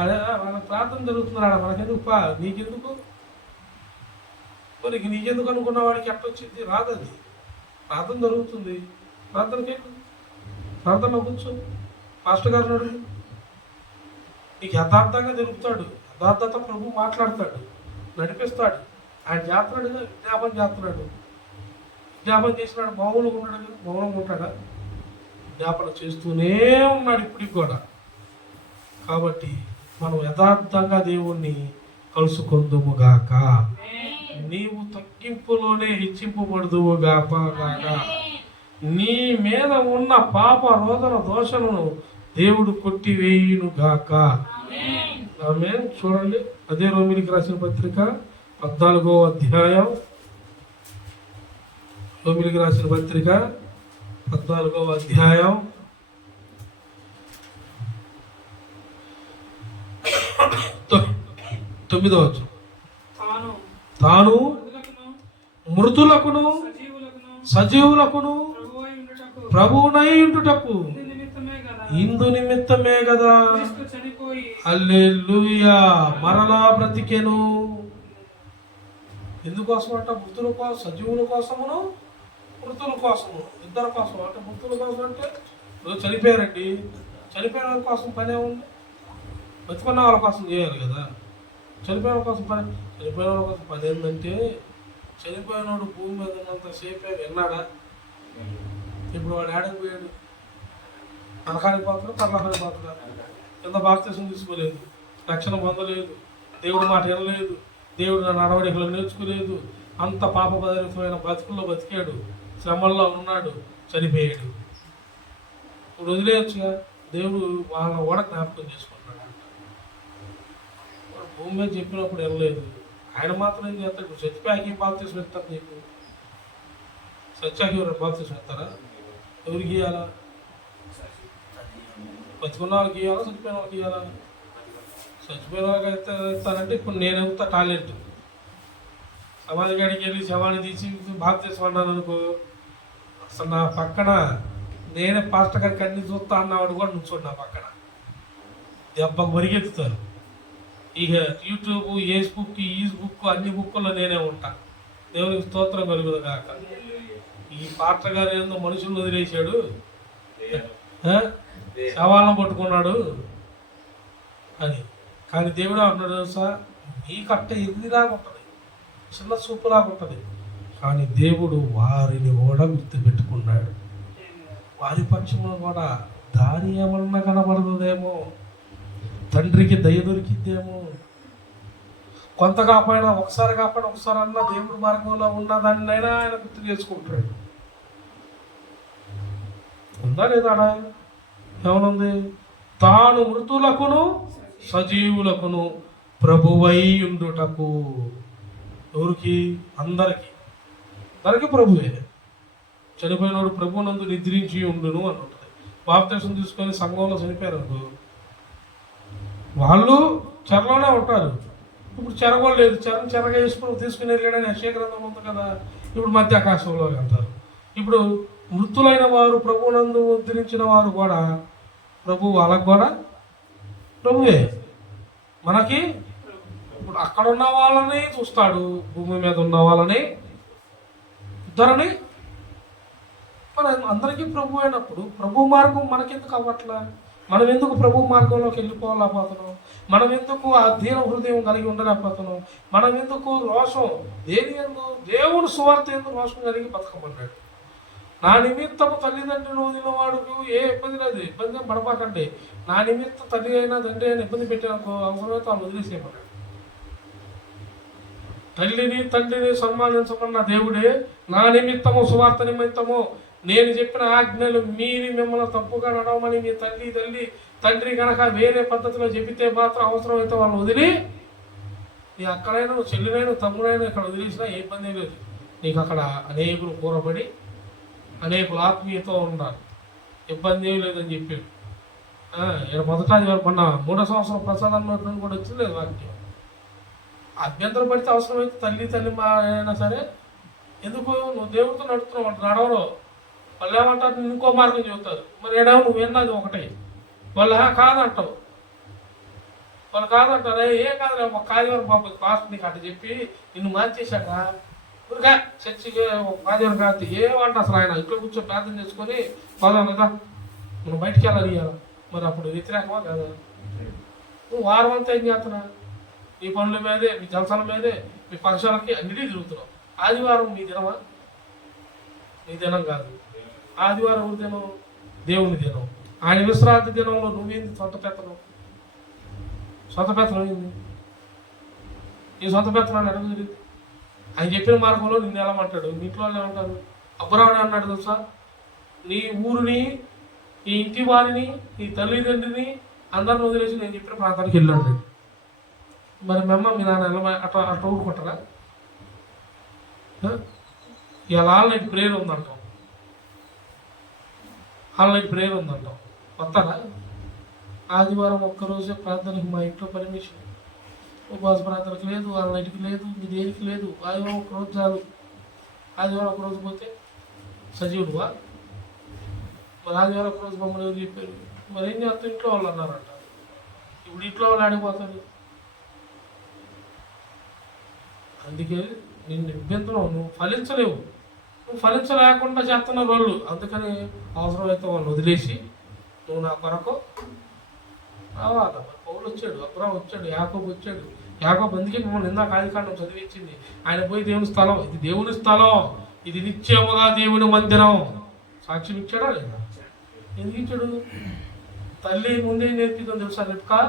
అదే వాళ్ళకి ప్రార్థన జరుగుతున్నాడా, మనకెందుకు నీకెందుకు? మరి నీకెందుకు అనుకున్న వాడికి ఎట్టొచ్చింది? రాదు. అది ప్రార్థన జరుగుతుంది, ప్రార్థనకేంటి, ప్రార్థనలో కూర్చో. పాస్టర్ గారిని అడుగు, నీకు యథార్థంగా జరుగుతాడు. యథార్థత ప్రభు మాట్లాడతాడు, నడిపిస్తాడు. ఆయన చేస్తున్నాడు, విజ్ఞాపన చేస్తున్నాడు. విజ్ఞాపన చేసినాడు, మౌనంగా ఉన్నాడు, మౌనంగా ఉంటాడా? విజ్ఞాపన చేస్తూనే ఉన్నాడు ఇప్పటికి కూడా. కాబట్టి మనం యథార్థంగా దేవుణ్ణి కలుసుకొందుముగాక. నీవు తగ్గింపులోనే హెచ్చింపబడుదువుగాక. నీ మీద ఉన్న పాప రోదన దోషలను దేవుడు కొట్టివేయునుగాక. ఆమేన్. చూడండి, అదే రోమిలికి రాసిన పత్రిక 14వ అధ్యాయం. రోమిలికి రాసిన పత్రిక 14వ అధ్యాయం 9వ వచనం. తాను మృతులకును సజీవులకును ప్రభువునై ఉండుటకు ఇందు నిమిత్తమే కదా హల్లెలూయా మరలా బ్రతికెను. ఎందుకోసం అంట? మృతుల కోసం, సజీవుల కోసమును మృతుల కోసము, ఇద్దరి కోసం. అంటే మృతుల కోసం అంటే చనిపోయారండి, చనిపోయిన వాళ్ళ కోసం పనే ఉంది, బతుకున్న వాళ్ళ కోసం చేయాలి కదా. చనిపోయిన వాళ్ళ కోసం పని, చనిపోయిన వాళ్ళ కోసం పని ఏంటంటే, చనిపోయినోడు భూమి మీద ఉన్నంత సేపే విన్నాడా? ఇప్పుడు వాడు ఏడకి పోయాడు, నరకానికి పోతాడు, పరలోకానికి పోతాడు. కింద బాప్తిసం తీసుకోలేదు, రక్షణ పొందలేదు, దేవుడు మాట వినలేదు, దేవుడు నడవడికలు నేర్చుకోలేదు, అంత పాపభరితమైన బతుకుల్లో బతికాడు, శ్రమల్లో ఉన్నాడు, చనిపోయాడు. ఇప్పుడు వదిలేయచ్చుగా, దేవుడు వాళ్ళని కూడా జ్ఞాపకం చేసుకుంటాడు. భూమి మీద చెప్పినప్పుడు వినలేదు, ఆయన మాత్రం ఏం చేస్తాడు? చచ్చిపోయాకి బాప్తిసం ఇస్తారు. నీకు సత్యాకి ఎవరు బాప్తిసం ఇస్తారా? ఎవరికి ఇవ్వాలా? బతుకున్న వాళ్ళకి ఇవ్వాలా, చచ్చిపోయిన వాళ్ళకి ఇవ్వాలా? చచ్చిపోయిన వాళ్ళకి ఇస్తానంటే ఇప్పుడు నేను ఎంత టాలెంట్, సమాధి గడికి వెళ్ళి శవాన్ని తీసి బాప్తిసం అన్నాను అనుకో, అసలు నా పక్కన నేనే పాస్టర్ గారికి అన్ని చూస్తా అన్నవాడు కూడా నుంచోడు నా పక్కన, దెబ్బకు పరిగెత్తుతారు. ఇక యూట్యూబ్, ఫేస్బుక్, బుక్ అన్ని బుక్కుల్లో నేనే ఉంటా. దేవునికి స్తోత్రం కలుగుదు కాక. ఈ పాస్టర్ గారు ఏందో మనుషులను వదిలేశాడు, శవాలను పట్టుకున్నాడు అని. కానీ దేవుడు అంటున్నాడు తెలుసా, నీ కట్ట ఎదిలాగా ఉంటుంది, చిన్న చూపులాగా ఉంటుంది. కానీ దేవుడు వారిని కూడా గుర్తుపెట్టుకున్నాడు. వారి పక్షంలో కూడా దారి ఏమన్నా కనబడుతుందేమో, తండ్రికి దయ దొరికిద్దేమో. కొంత కాకపోయినా ఒకసారి అన్నా దేవుడి మార్గంలో ఉన్నదాన్నైనా ఆయన గుర్తు చేసుకుంటాడు. ఉందా లేదా? ఏమనుంది? తాను మృతులకును సజీవులకును ప్రభువై ఉండుటకు. ఎవరికి? అందరికీ ప్రభువే. చనిపోయినోడు ప్రభువునందు నిద్రించి ఉండును అని ఉంటుంది. బాప్తిసం తీసుకొని సంఘంలో చనిపోయారు అనుకో, వాళ్ళు చెరలోనే ఉంటారు. ఇప్పుడు చెరగోలు లేదు, చెరగా వేసుకుని తీసుకుని వెళ్ళాడని యెషయా గ్రంథం ఉంది కదా. ఇప్పుడు మధ్య ఆకాశంలో వెళ్తారు. ఇప్పుడు మృతులైన వారు ప్రభువునందు ఉద్ధరించిన వారు కూడా ప్రభు, వాళ్ళకు కూడా ప్రభువే. మనకి ఇప్పుడు అక్కడ ఉన్న వాళ్ళని చూస్తాడు, భూమి మీద ఉన్న వాళ్ళని, ఇద్దరిని. మన అందరికీ ప్రభు అయినప్పుడు ప్రభు మార్గం మనకెందుకు అవ్వట్లా? మనం ఎందుకు ప్రభు మార్గంలోకి వెళ్ళిపోలేకపోతున్నాం? మనం ఎందుకు ఆ దీన హృదయం కలిగి ఉండలేకపోతున్నాం? మనం ఎందుకు రోషం, దేని ఎందు? దేవుడు సువార్త ఎందుకు రోషం కలిగి బతకమన్నాడు. నా నిమిత్తము తల్లిదండ్రులు వదిలిన వాడుకు ఏ ఇబ్బంది లేదు, ఇబ్బంది పడపాకండి. నా నిమిత్తం తల్లి అయినా తండ్రి అయినా ఇబ్బంది పెట్టినకు అవసరమైతే వాళ్ళు వదిలేసేయమన్నాడు. తల్లిని తండ్రిని సన్మానించమన్న దేవుడే నా నిమిత్తము, సువార్త నిమిత్తము, నేను చెప్పిన ఆజ్ఞలు మీరి మిమ్మల్ని తప్పుగా నడవమని మీ తండ్రి కనుక వేరే పద్ధతిలో చెబితే మాత్రం అవసరమైతే వాళ్ళు వదిలి, నీ అక్కడైనా చెల్లినైనా తమ్ముడైనా ఇక్కడ వదిలేసినా ఏ ఇబ్బంది లేదు. నీకు అక్కడ అనేకులు కూరబడి అనేకులు ఆత్మీయతో ఉండాలి, ఇబ్బంది ఏమి లేదని చెప్పాడు. ఇక్కడ మొదట మొన్న 3వ సంవత్సరం ప్రసాదంలో కూడా వచ్చింది లేదు వాక్యం. అభ్యంతరం పడితే అవసరమైతే తల్లి మా అయినా సరే, ఎందుకు నువ్వు దేవుడితో నడుస్తున్నావు, నడవరు వాళ్ళు ఏమంటారు, ఇంకో మార్గం చెబుతారు. మరి ఏడావు నువ్వు విన్నది ఒకటే, వాళ్ళు కాదంటావు, వాళ్ళు కాదంటారు. ఏ కాదు ఒక కాదివారం పాప పాస్ట్ నీకు అట్ట చెప్పి నిన్ను మార్చేశాక ఊరికా చర్చికి కాదివారం కాదు ఏమంట అసలు ఆయన ఇక్కడ కూర్చొని ప్రార్థన చేసుకొని పోదాం కదా, మనం బయటికి వెళ్ళాలి. మరి అప్పుడు వ్యతిరేకమా కదా? నువ్వు వారం అంతా ఏం చేస్తున్నా? మీ పనుల మీదే, మీ జలసాల మీదే, మీ ఫంక్షన్లకి అన్నిటికీ తిరుగుతున్నావు. ఆదివారం మీ దినమా? నీ దినం కాదు. ఆదివారం ఎవరి దినం? దేవుని దినం. ఆయన విశ్రాంతి దినంలో నువ్వేంది సొంత పెత్తనం? సొంత పెత్తనం ఏంది? ఈ సొంత పెత్తనాన్ని ఎడగ జరిగింది. ఆయన చెప్పిన మార్గంలో నిన్ను వెళ్ళమంటాడు. మీ ఇంట్లో వాళ్ళు ఏమంటారు? అబ్రాహ్మణుడు అన్నాడు తెలుసా, నీ ఊరిని, నీ ఇంటి వారిని, నీ తల్లిదండ్రిని అందరిని వదిలేసి నేను చెప్పిన ప్రాంతానికి వెళ్ళాడు. మరి మేమ్మ మీ నాన్న ఎలా అట్లా అట్లా ఊరుకుంటారా? ఇలా ఆన్లైన్ ప్రేయర్ ఉందంటాం, ఆన్లైన్ ప్రేయర్ ఉందంటాం, వస్తారా? ఆదివారం ఒక్కరోజే ప్రార్థనకి మా ఇంట్లో పర్మిషన్. ఉపవాస ప్రార్థనకి లేదు, ఆన్లైన్కి లేదు, మీ దేనికి లేదు. ఆదివారం ఒక్కరోజు చాలు. ఆదివారం ఒకరోజు పోతే సజీవుడువా? మరి ఆదివారం ఒకరోజు మమ్మల్ని ఎవరు చెప్పారు? మరి ఏం చేస్తాం? ఇంట్లో వాళ్ళు అన్నారంట. ఇప్పుడు ఇంట్లో వాళ్ళు ఆడిపోతారు. అందుకే నిన్ను ఇబ్బందులు నువ్వు ఫలించలేవు. నువ్వు ఫలించలేకుండా చేస్తున్న వాళ్ళు. అందుకని అవసరమైతే వాళ్ళు వదిలేసి నువ్వు నా కొరకు రావాలి. పౌలు వచ్చాడు, అబ్రాహాము వచ్చాడు, యాకోబు వచ్చాడు. యాకోబు అందుకే మిమ్మల్ని ఇందాక ఆదికాండం చదివించింది. ఆయన పోయి దేవుని స్థలం, ఇది దేవుని స్థలం, ఇది నిత్యముగా దేవుని మందిరం. సాక్ష్యం ఇచ్చాడా లేదా? ఎందుకు ఇచ్చాడు? తల్లి ముందే నేర్పిందని తెలుసా? రెబ్కా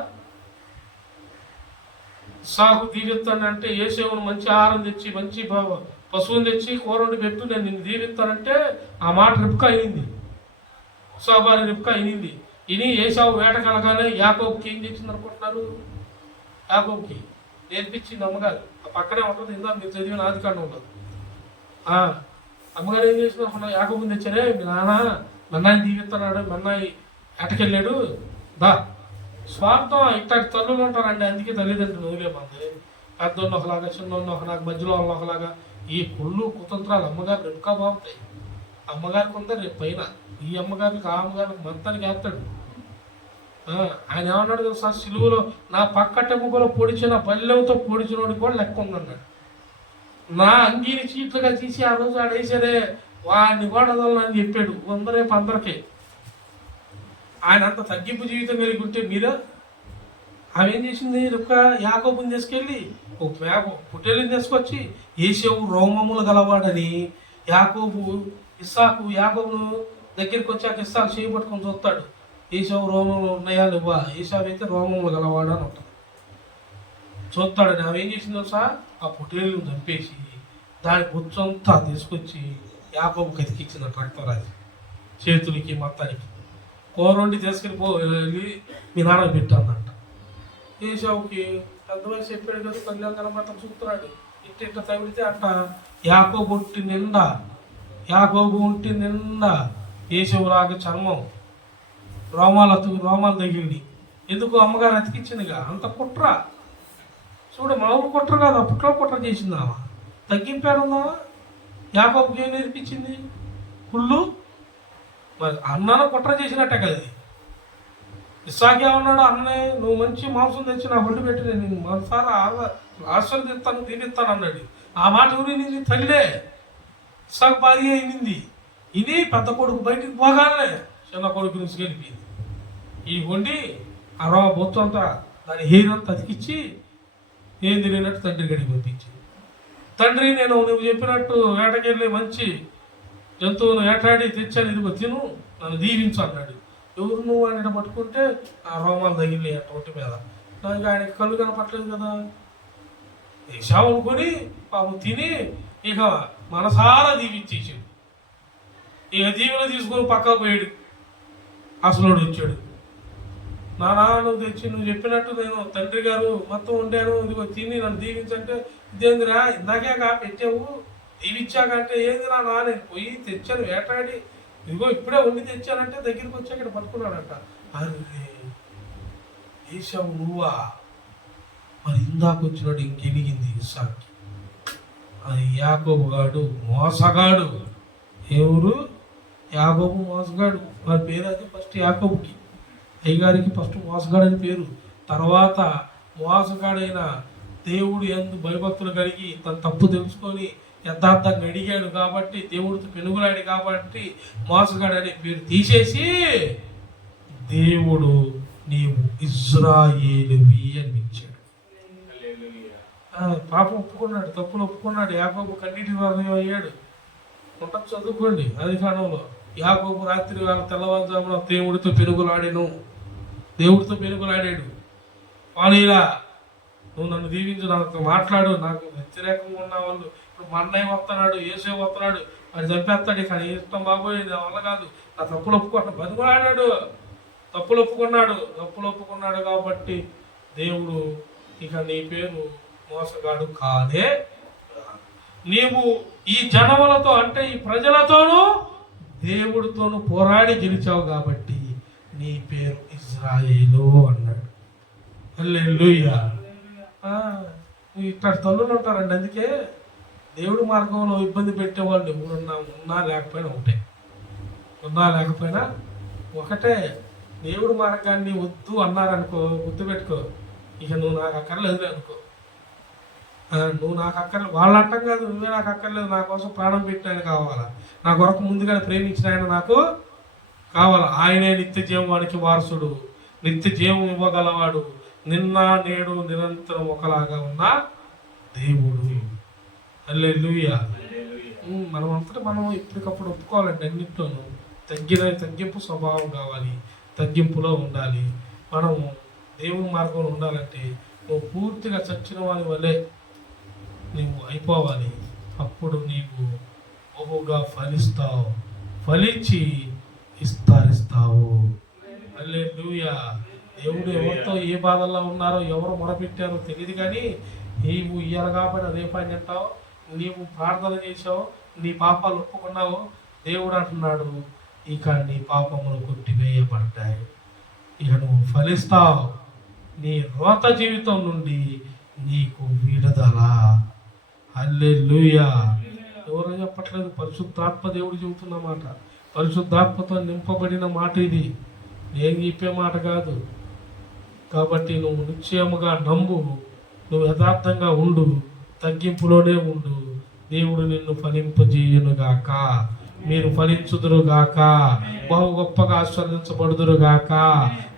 ఇస్సాకు దీవిస్తానంటే ఏసేవును మంచి ఆహారం తెచ్చి, మంచి పశువుని తెచ్చి కూరని పెట్టు, నేను నిన్ను దీవిస్తానంటే ఆ మాట రెబ్కా అయింది. ఇస్సాకు భార్య రెబ్కా అయింది. ఇని ఏసావు వేట కలగానే యాకోబుకి ఏం చేసింది అనుకుంటున్నారు? యాకోబుకి నేర్పించింది అమ్మగారు. ఆ పక్కనే ఉంటుంది, ఇందా మీరు చదివిన ఆదికాండం ఉండదు. అమ్మగారు ఏం చేసింది అనుకున్నా? యాకోబుని తెచ్చారే, మీ నాన్న మన్నాయి దీవిస్తున్నాడు, మన్నాయి వేటకెళ్ళాడు, దా. స్వార్థం ఇట్లాంటి తల్లులు ఉంటారండి. అందుకే తల్లిదండ్రులు వదిలేమంది. పెద్దోళ్ళు ఒకలాగా, చిన్నోళ్ళు ఒకలాగా, మధ్యలో వాళ్ళు ఒకలాగా. ఈ కుళ్ళు కుతంత్రాలు అమ్మగారు రెబ్కా బాగుతాయి. అమ్మగారికి ఉందా రేపు పైన, ఈ అమ్మగారికి ఆ అమ్మగారికి మొత్తానికి వేస్తాడు. ఆయన ఏమన్నాడు తెలుసా? సిలువలో నా పక్కటెముకలో పొడిచిన పల్లెంతో పొడిచినోడికి కూడా లెక్క ఉందన్నాడు. నా అంగీని చీట్లుగా తీసి ఆ రోజు ఆడేసారే, వాడిని కూడా వదలని చెప్పాడు. రేపు అందరికీ ఆయన అంత తగ్గింపు జీవితం కలిగి ఉంటే మీరా? ఆమె ఏం చేసింది? రెబ్కా యాకోబుని తీసుకెళ్ళి పుట్టేళ్ళని తీసుకొచ్చి, ఏసేవు రోమములు గలవాడని యాకోబు ఇస్సాకు యాకోబును దగ్గరికి వచ్చాక ఇస్సాకు చేయబట్టుకొని చూస్తాడు. ఏసావు రోమములు ఉన్నాయా లేవా? ఏసావు అయితే రోమములు గలవాడు అని ఉంటుంది. చూస్తాడని ఆమె ఏం చేసింది తెలుసా? ఆ పుట్టేళ్ళను చంపేసి దాని బుచ్చంతా తీసుకొచ్చి యాకోబు కతికిచ్చిన రక్తం రాసి చేతులకి మొత్తానికి కూరండి తీసుకుని వెళ్ళి మీ నాన్న పెట్టానంట. ఏసావుకి పెద్ద వయసు చెప్పాడు కదా, కళ్యాణ కనబడటం చూస్తున్నాడు. ఇట్ట తగిలితే అంట యాకోబు ఒంటి నిండా ఏసావులాగా చర్మం రోమాలు తగిలి. ఎందుకు? అమ్మగారు అతికిచ్చిందిగా. అంత కుట్ర చూడు, మామూలు కుట్ర కాదు, అప్పట్లో కుట్ర చేసిందామా? తగ్గింపాడుందామా? యాకోబుకి ఏం నేర్పించింది? కుళ్ళు. మరి అన్నను కుట్ర చేసినట్టే కదా. ఇస్సాకు ఏమన్నాడు? అన్ననే నువ్వు మంచి మాంసం తెచ్చి నా ఒంటి పెట్టి నేను మనసారా ఆశీర్వదిస్తాను, దీపిస్తాను అన్నాడు. ఆ మాట ఊరి నీ తల్లే ఇస్సాకు భార్య అయినింది. ఇది పెద్ద కొడుకు బయటికి పోగానే చిన్న కొడుకు నుంచి గెలిపింది. ఈ వండి ఆ బొత్తు అంతా దాని హెయిర్ అంతా అతికిచ్చి ఏం తిరిగినట్టు తండ్రి గడికి పంపించింది. తండ్రి నేను నువ్వు చెప్పినట్టు వేటకెళ్ళి మంచి జంతువును వేటాడి తెచ్చాను, ఇదిగో తిను, నన్ను దీవించు అన్నాడు. ఎవరు నువ్వు ఆయన పట్టుకుంటే ఆ రోమాలు తగిలి అట్ట ఒంటి మీద. దానికి ఆయనకి కళ్ళు కనపట్లేదు కదా. ఏసావు అనుకొని పాపం తిని ఇక మనసారా దీవించేసాడు. ఇక దీవెన తీసుకొని పక్కకు పోయాడు. అసలు వచ్చాడు. నానా నువ్వు తెచ్చి నువ్వు చెప్పినట్టు నేను తండ్రి గారు మొత్తం వండాను, ఇదిగో తిని నన్ను దీవించంటే ఇదేందిరా ఇందాకే పెట్టావు దీవించాకంటే ఏంది నానా? నేను పోయి తెచ్చాను వేటాడి, ఇదిగో ఇప్పుడే వండి తెచ్చానంటే దగ్గరికి వచ్చి ఇక్కడ పట్టుకున్నాడంట. అరే ఏసావు నువ్వా? మరి ఇందాక వచ్చినట్టు ఇంకెలిగింది ఇస్సాకి. అది యాకోబు గాడు మోసగాడు. ఎవరు? యాకోబు మోసగాడు. వారి పేరు అది ఫస్ట్ యాకోబుకి, అయ్యగారికి ఫస్ట్ మోసగాడు అని పేరు. తర్వాత మోసగాడైన దేవుడు ఎందు భయభక్తులు కలిగి తన తప్పు తెలుసుకొని యథార్థంగా అడిగాడు కాబట్టి, దేవుడితో పెనుగులాడు కాబట్టి మోసగాడు అనే పేరు తీసేసి దేవుడు నీవు ఇజ్రాయేలువి అని ఇచ్చాడు. పాపం ఒప్పుకున్నాడు, తప్పులు ఒప్పుకున్నాడు. యాకోబు కన్నీటి హృదయం అయ్యాడు. ఉంటుంది, చదువుకోండి ఆది కాలంలో. యాకోబు రాత్రి వేళ తెల్లవారుజామున దేవుడితో పెనుగులాడాడు. పానీలా, నువ్వు నన్ను దీవించు, నాకు మాట్లాడు, నాకు వ్యతిరేకంగా ఉన్న వాళ్ళు ఇప్పుడు మా అన్నయ్య వస్తున్నాడు, ఏసే వస్తున్నాడు, వాడు చంపేస్తాడు, కానీ ఇష్టం బాబోయే, నా వల్ల కాదు, నా తప్పులు ఒప్పుకున్నాడు. తప్పులు ఒప్పుకున్నాడు కాబట్టి దేవుడు ఇక నీ పేరు మోసగాడు కాదే. నీవు ఈ జనములతో అంటే ఈ ప్రజలతోనూ దేవుడితోనూ పోరాడి గెలిచావు కాబట్టి నీ పేరు ఇజ్రాయేలు అన్నాడు. హల్లెలూయా. ఇట్లా తల్లులు ఉంటారండి. అందుకే దేవుడి మార్గంలో ఇబ్బంది పెట్టేవాళ్ళు ఎవరున్నా ఉన్నా లేకపోయినా ఒకటే. దేవుడి మార్గాన్ని వద్దు అన్నారనుకో, గుర్తుపెట్టుకో, ఇక నువ్వు నాకు అక్కర్లేదు అనుకో. నువ్వు నాకు అక్కర్లేదు, వాళ్ళు అంటాం కాదు, నువ్వే నాకు అక్కర్లేదు, నా కోసం ప్రాణం పెట్టిన ఆయన కావాలా, నా కొరకు ముందుగానే ప్రేమించిన ఆయన నాకు కావాలా. ఆయనే నిత్య జీవానికి వారసుడు, నిత్య జీవం ఇవ్వగలవాడు, నిన్న నేడు నిరంతరం ఒకలాగా ఉన్న దేవుడు. హల్లెలూయా. మనం అంతటా మనం ఎప్పటికప్పుడు ఒప్పుకోవాలండి. అన్నింటిలోనూ తగ్గింపు స్వభావం కావాలి, తగ్గింపులో ఉండాలి. మనం దేవుని మార్గంలో ఉండాలంటే నువ్వు పూర్తిగా చచ్చిన వారి వల్లే నీవు అయిపోవాలి. అప్పుడు నీవు బహుగా ఫలిస్తావు, ఫలించి విస్తరిస్తావు. హల్లెలూయా. దేవుడు ఎవరితో ఏ బాధల్లో ఉన్నారో, ఎవరు మొరపెట్టారో తెలియదు, కానీ నీవు ఇయ్యాల కాబట్టి అదే పని అంటావు. నీవు ప్రార్థన చేసావు, నీ పాపాలు ఒప్పుకున్నావు, దేవుడు అంటున్నాడు ఇక నీ పాపములు కొట్టివేయబడ్డాయి, ఇక నువ్వు ఫలిస్తావు, నీ రోత జీవితం నుండి నీకు విడుదల. హల్లెలూయా. ఎవరో చెప్పట్లేదు, పరిశుద్ధాత్మ దేవుడు చెబుతున్న మాట, పరిశుద్ధాత్మతో నింపబడిన మాట ఇది, నేను చెప్పే మాట కాదు. కాబట్టి నువ్వు నిశ్చయముగా నమ్ము, నువ్వు యథార్థంగా ఉండు, తగ్గింపులోనే ఉండు. దేవుడు నిన్ను ఫలింపజేయునుగాక, మీరు ఫలించుదురుగాక, బహు గొప్పగా ఆశీర్వదించబడుదురుగాక,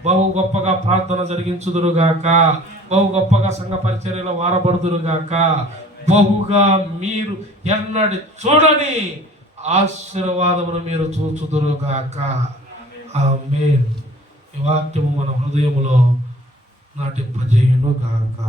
బహు గొప్పగా ప్రార్థన జరిగించుదురుగాక, బహు గొప్పగా సంఘ పరిచర్యలో వారబడుదురుగాక, బహుగా మీరు ఎన్నడి చూడని ఆశీర్వాదమును మీరు చూచుదురుగాక. ఆమేన్. ఈ వాక్యము మన హృదయములో నాటింపజేయునుగాక.